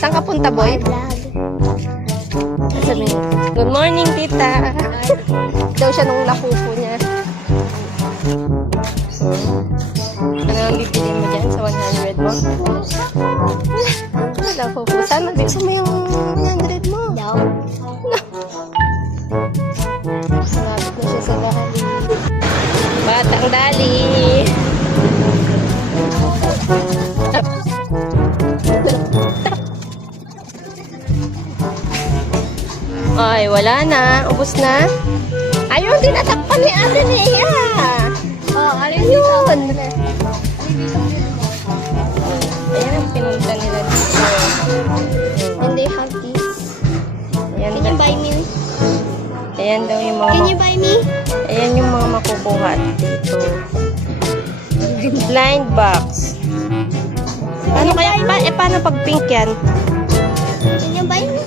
Saan ka punta, boy? Sabi niya, good morning, tita. Daw siya nung lakupo niya. Ano ang bibili mo dyan sa 100 mo? Lakupo. Saan gusto mo yung 100 mo? Daw. Malapit na siya sa dali. Batang dali. Ay, wala na. Ubus na. Ayun, tinatakpan ni Ate Lea. Oh, alin Ayun. Ayan ang pinunta nila dito. And they have this. Ayan, Can you buy me? ayan daw yung mga Can you buy me? ayan yung mga makukuha dito. Blind box. Paano kaya? Paano pag pink yan? Can you buy me?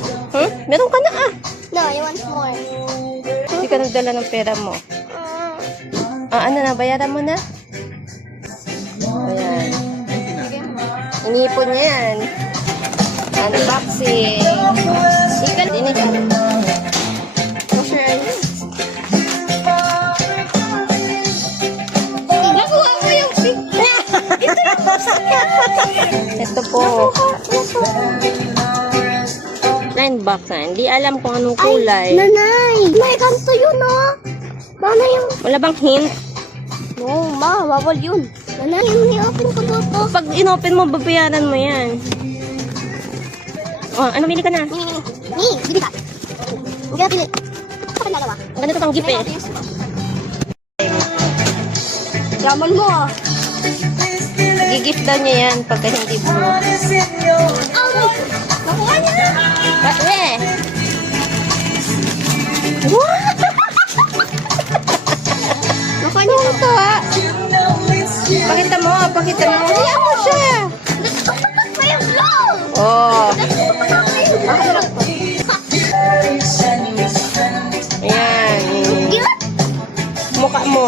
Meron ka na ah. No, I want more. Hindi ka nagdala ng pera mo. Ano na? Bayaran mo na? Ayan. Inipon niya yan. Unboxing. Dinig ka. Wash your eyes. Nakuha mo yung pink. Ito po. Blind box na. Hindi alam kung anong kulay. Nanay! May kanto yun, oh! Mana yung... Wala bang hint? No, ma, bawal yun. Nanay, i-open ko to. Pag inopen mo, babayaran mo yan. Oh, ano, bili ka na? Ni, bili ka. Hindi ka pili. Kapag nalawa. Ang ganito pang gift eh. Yaman mo, ah. Gigift daw niya yan pagka hindi mo. Nakuha niya na. Eh! Nakuha niya na. Ito ah! Pakita mo, pakita mo. Iyan mo siya! May blow! Oh! Ayan. Mukha mo.